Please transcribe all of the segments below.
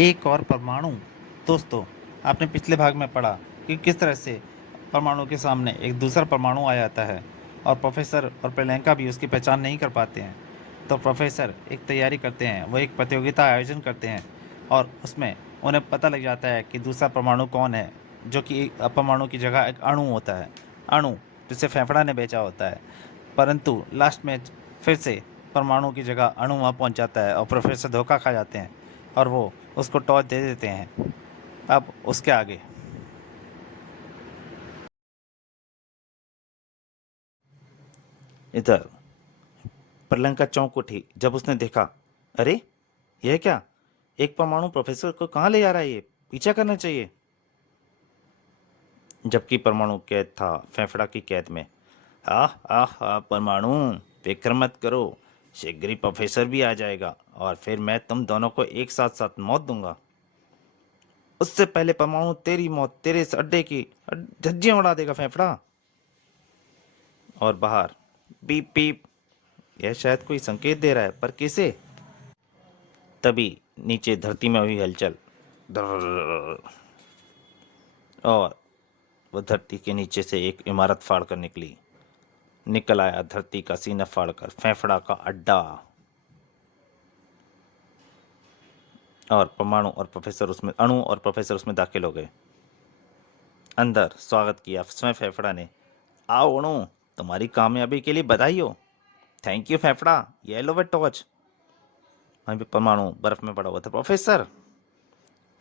एक और परमाणु। दोस्तों, आपने पिछले भाग में पढ़ा कि किस तरह से परमाणु के सामने एक दूसरा परमाणु आ जाता है और प्रोफेसर और प्रियंका भी उसकी पहचान नहीं कर पाते हैं। तो प्रोफेसर एक तैयारी करते हैं, वो एक प्रतियोगिता आयोजन करते हैं और उसमें उन्हें पता लग जाता है कि दूसरा परमाणु कौन है, जो कि परमाणु की जगह एक अणु होता है। अणु जिसे फेफड़ा ने बेचा होता है, परंतु लास्ट में फिर से परमाणु की जगह अणु वहाँ पहुँच जाता है और प्रोफेसर धोखा खा जाते हैं और वो उसको टॉर्च दे देते हैं। अब उसके आगे इधर प्रियंका चौंक उठी जब उसने देखा, अरे यह क्या, एक परमाणु प्रोफेसर को कहाँ ले जा रहा है, ये पीछा करना चाहिए। जबकि परमाणु कैद था फेफड़ा की कैद में। आह आह आह परमाणु, फिक्र मत करो, शीघ्र ही प्रोफेसर भी आ जाएगा और फिर मैं तुम दोनों को एक साथ साथ मौत दूंगा। उससे पहले परमाणु तेरी मौत तेरे इस अड्डे की धज्जियां उड़ा देगा फेफड़ा। और बाहर बीप बीप, यह शायद कोई संकेत दे रहा है, पर किसे। तभी नीचे धरती में हुई हलचल। दर्रर्र। और वह धरती के नीचे से एक इमारत फाड़कर निकल आया धरती का सीना फाड़कर फेफड़ा का अड्डा। और परमाणु और प्रोफेसर उसमें अणु और प्रोफेसर उसमें दाखिल हो गए। अंदर स्वागत किया स्वयं फेफड़ा ने। आओ अणु, तुम्हारी कामयाबी के लिए बधाई हो। थैंक यू फेफड़ा, ये लो वे टॉर्च। वहीं पे परमाणु बर्फ में पड़ा हुआ था। प्रोफेसर,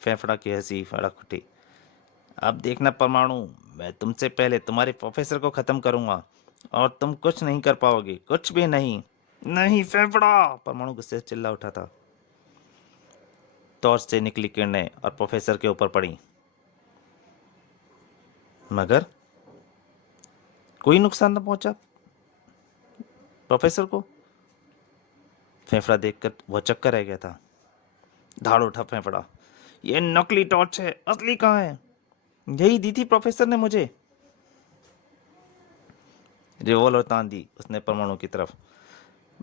फेफड़ा की हंसी फड़क उठी। अब देखना परमाणु, मैं तुमसे पहले तुम्हारे प्रोफेसर को खत्म करूंगा और तुम कुछ नहीं कर पाओगे, कुछ भी नहीं। नहीं फेफड़ा, परमाणु गुस्से से चिल्ला उठा था। टॉर्च से निकली किरणें और प्रोफेसर के ऊपर पड़ी, मगर कोई नुकसान न पहुंचा प्रोफेसर को। फेफड़ा देखकर वह चक्कर रह गया था। धाड़ उठा फेफड़ा, ये नकली टॉर्च है, असली कहाँ है। यही दी थी प्रोफेसर ने मुझे। रिवॉल्वर तान दी उसने परमाणु की तरफ।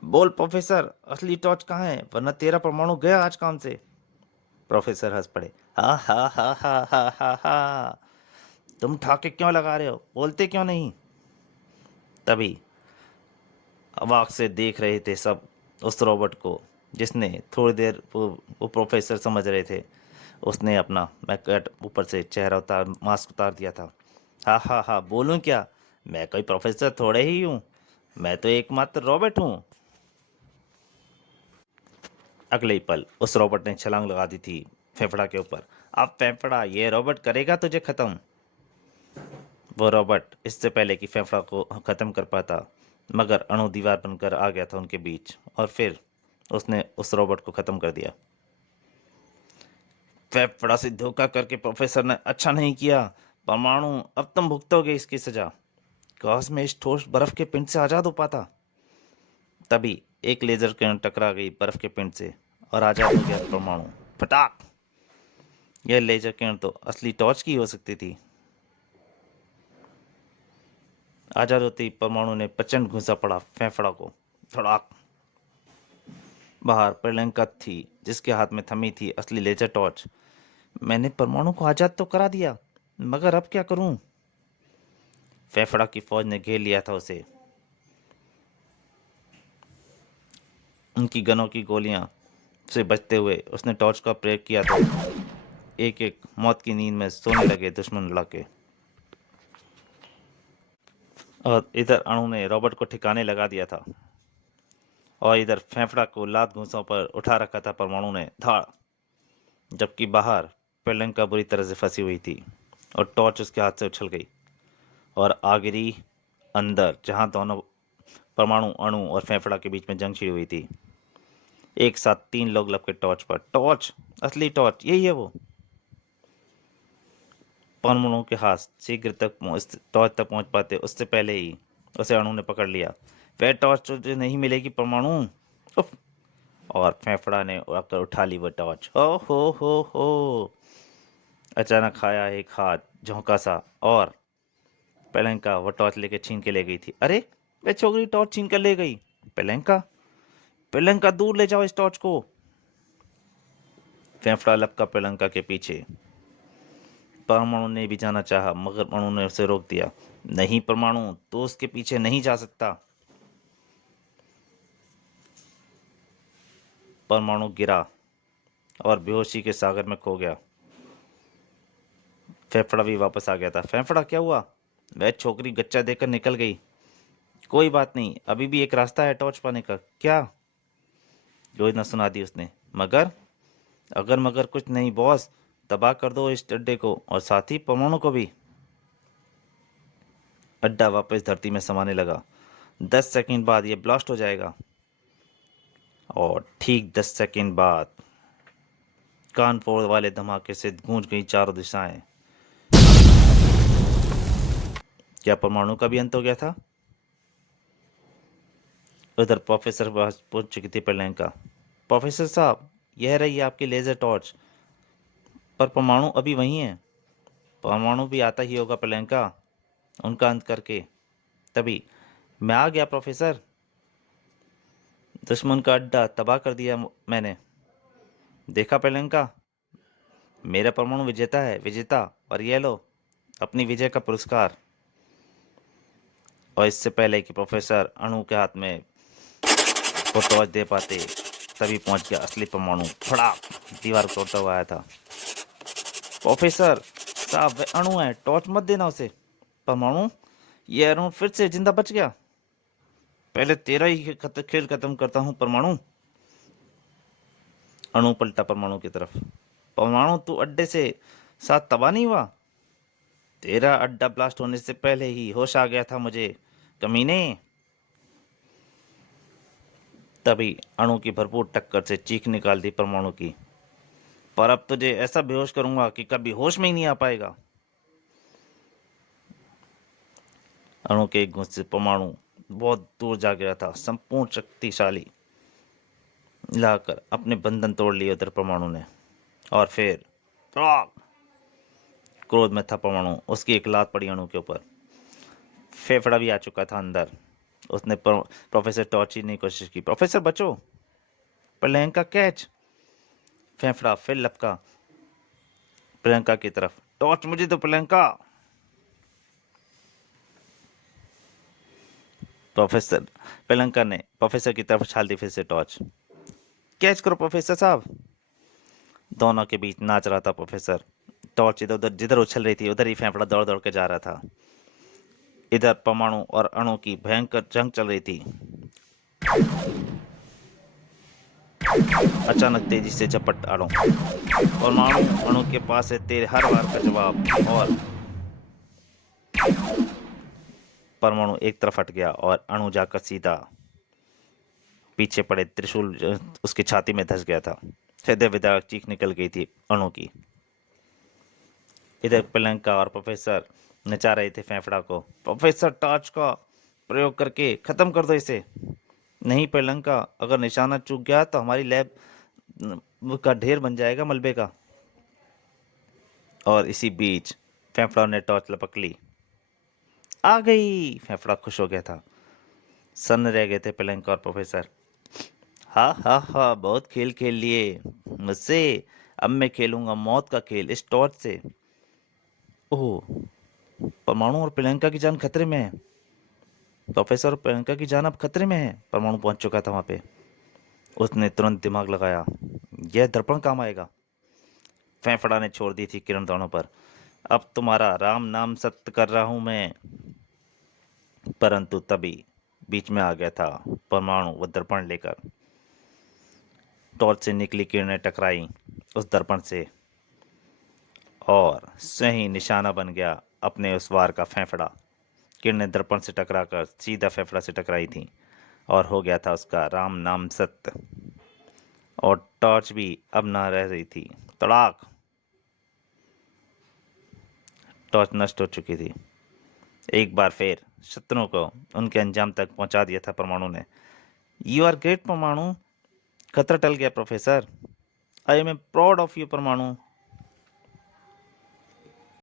बोल प्रोफेसर, असली टॉर्च कहाँ है, वरना तेरा परमाणु गया आज काम से। प्रोफेसर हंस पड़े। हा हा हा हा हा हा हा, तुम ठाके क्यों लगा रहे हो, बोलते क्यों नहीं। तभी अवाक से देख रहे थे सब उस रोबोट को, जिसने थोड़ी देर वो प्रोफेसर समझ रहे थे। उसने अपना मैकेट ऊपर से चेहरा उतार मास्क उतार दिया था। हा हा हा, बोलूं क्या, मैं कोई प्रोफेसर थोड़े ही हूँ, मैं तो एकमात्र रोबोट हूँ। अगले ही पल उस रोबोट ने छलांग लगा दी थी फेफड़ा के ऊपर। अब फेफड़ा, ये रोबोट करेगा तुझे खत्म। वो रोबोट इससे पहले कि फेफड़ा को खत्म कर पाता, मगर अणु दीवार बनकर आ गया था उनके बीच और फिर उसने उस रोबोट को खत्म कर दिया। फेफड़ा से धोखा करके प्रोफेसर ने अच्छा नहीं किया। परमाणु, अब तुम भुगतोगे इसकी सजा। काश मैं इस ठोस बर्फ के पिंड से आजाद हो पाता। तभी एक लेजर किरण टकरा गई बर्फ के पिंड से और आजाद हो गया परमाणु। फटाक। यह लेजर किरण तो असली टॉर्च की हो सकती थी। आजाद होते ही परमाणु ने प्रचंड घुसा पड़ा फेफड़ा को। धड़ाक। बाहर प्रियंका थी, जिसके हाथ में थमी थी असली लेजर टॉर्च। मैंने परमाणु को आजाद तो करा दिया, मगर अब क्या करूं। फेफड़ा की फौज ने घेर लिया था उसे। उनकी गनों की गोलियां से बचते हुए उसने टॉर्च का प्रयोग किया तो एक एक मौत की नींद में सोने लगे दुश्मन लड़ाके। और इधर अणु ने रॉबर्ट को ठिकाने लगा दिया था और इधर फेफड़ा को लात घूंसों पर उठा रखा था परमाणु ने। धाड़। जबकि बाहर प्रियंका बुरी तरह से फंसी हुई थी और टॉर्च उसके हाथ से उछल गई और आ गिरी अंदर, जहां दोनों परमाणु अणु और फेफड़ा के बीच में जंग छिड़ी हुई थी। एक साथ तीन लोग लपके टॉर्च पर। टॉर्च, असली टॉर्च, यही है वो। परमाणु के हाथ शीघ्र टॉर्च तक पहुंच पाते उससे पहले ही उसे अणु ने पकड़ लिया। वह टॉर्च तुझे नहीं मिलेगी परमाणु। उफ। और फेफड़ा ने आकर उठा ली वह टॉर्च। हो हो। अचानक आया एक हाथ झोंका सा और पेलेंका वो टॉर्च लेके छीन के ले गई थी। अरे, वह छोकरी टॉर्च छीन कर ले गई। पेलेंका, पेलेंका दूर ले जाओ इस टॉर्च को। फेफड़ा लपका प्रियंका के पीछे। परमाणु ने भी जाना चाहा, मगर अणु ने उसे रोक दिया। नहीं परमाणु, तो उसके पीछे नहीं जा सकता। परमाणु गिरा और बेहोशी के सागर में खो गया। फेफड़ा भी वापस आ गया था। फेफड़ा, क्या हुआ? वह छोकरी गच्चा देकर निकल गई। कोई बात नहीं, अभी भी एक रास्ता है टॉर्च पाने का। क्या? योजना सुना दी उसने। मगर? अगर मगर कुछ नहीं बॉस, तबाह कर दो इस अड्डे को और साथ ही परमाणु को भी। अड्डा वापस धरती में समाने लगा। 10 सेकंड बाद यह ब्लास्ट हो जाएगा। और ठीक 10 सेकंड बाद कान फोड़ वाले धमाके से गूंज गई चारों दिशाएं। क्या परमाणु का भी अंत हो गया था? उधर प्रोफेसर पास पहुंच चुकी थी प्रियंका। प्रोफेसर साहब, यह रही आपकी लेजर टॉर्च। पर परमाणु अभी वहीं है। परमाणु भी आता ही होगा प्रियंका, उनका अंत करके। तभी मैं आ गया प्रोफेसर। दुश्मन का अड्डा तबाह कर दिया मैंने। देखा प्रियंका, मेरा परमाणु विजेता है, विजेता। और ये लो अपनी विजय का पुरस्कार। और इससे पहले कि प्रोफेसर अणु के हाथ में वो टॉर्च दे पाते, तभी पहुंच गया असली परमाणु। फड़ाक, दीवार को तोड़ता हुआ आया था। प्रोफेसर साहब, वह अणु है, टॉर्च मत देना उसे। परमाणु, ये अणु फिर से जिंदा बच गया। पहले तेरा ही खेल खत्म करता हूं परमाणु। अणु पलटा परमाणु की तरफ। परमाणु, तू अड्डे से साथ तबाह नहीं हुआ? तेरा अड्डा ब्लास्ट होने से पहले ही होश आ गया था मुझे, कमीने। तभी अणु की भरपूर टक्कर से चीख निकाल दी परमाणु की। पर अब तुझे ऐसा बेहोश करूंगा कि कभी होश में ही नहीं आ पाएगा। अणु के एक घूंस से परमाणु बहुत दूर जा गया था, संपूर्ण शक्तिशाली लाकर अपने बंधन तोड़ लिए उधर परमाणु ने। और फिर पड़ाक! क्रोध में था परमाणु, उसकी एक लात पड़ी अणु के ऊपर। फेफड़ा भी आ चुका था अंदर। उसने प्रोफेसर टॉर्च की कोशिश की। प्रोफेसर बचो। प्रियंका कैच। फेफड़ा फिर लपका प्रियंका की तरफ। टॉर्च मुझे तो प्रियंका। प्रोफेसर प्रियंका ने प्रोफेसर की तरफ उछाल दी फिर से टॉर्च। कैच करो प्रोफेसर साहब। दोनों के बीच नाच रहा था प्रोफेसर। टॉर्च इधर उधर जिधर उछल रही थी उधर ही फेफड़ा दौड़ दौड़ के जा रहा था। इधर परमाणु और अणु की भयंकर जंग चल रही थी। अचानक तेजी से झपट अणु। परमाणु अणु के पास है तेरे हर वार का जवाब। और परमाणु एक तरफ हट गया और अणु जाकर सीधा पीछे पड़े त्रिशूल उसकी छाती में धंस गया था। हृदय विदारक चीख निकल गई थी अणु की। इधर प्रियंका और प्रोफेसर नचा रहे थे फेफड़ा को। प्रोफेसर, टॉर्च का प्रयोग करके खत्म कर दो इसे। नहीं प्रियंका, अगर निशाना चूक गया तो हमारी लैब का ढेर बन जाएगा मलबे का। और इसी बीच फेफड़ा ने टॉर्च लपक ली। आ गई! फेफड़ा खुश हो गया था। सन्न रह गए थे प्रियंका और प्रोफेसर। हा हा हा, बहुत खेल खेल लिए मुझसे। अब मैं खेलूंगा मौत का खेल इस टॉर्च से। ओह, परमाणु और प्रियंका की जान खतरे में है। प्रोफेसर और प्रियंका की जान अब खतरे में है। परमाणु पहुंच चुका था वहां पे। उसने तुरंत दिमाग लगाया, यह दर्पण काम आएगा। फेफड़ा ने छोड़ दी थी किरण दोनों पर। अब तुम्हारा राम नाम सत्य कर रहा हूं मैं। परंतु तभी बीच में आ गया था परमाणु वो दर्पण लेकर। टॉर्च से निकली किरणें टकराई उस दर्पण से और सही निशाना बन गया अपने उस वार का फेफड़ा। किरणें दर्पण से टकराकर सीधा फेफड़ा से टकराई थी और हो गया था उसका राम नाम सत्य। और टॉर्च भी अब ना रह रही थी। तड़ाक! टॉर्च नष्ट हो चुकी थी। एक बार फिर शत्रुओं को उनके अंजाम तक पहुंचा दिया था परमाणु ने। यू आर ग्रेट परमाणु। खतरा टल गया professor. I am proud of you परमाणु।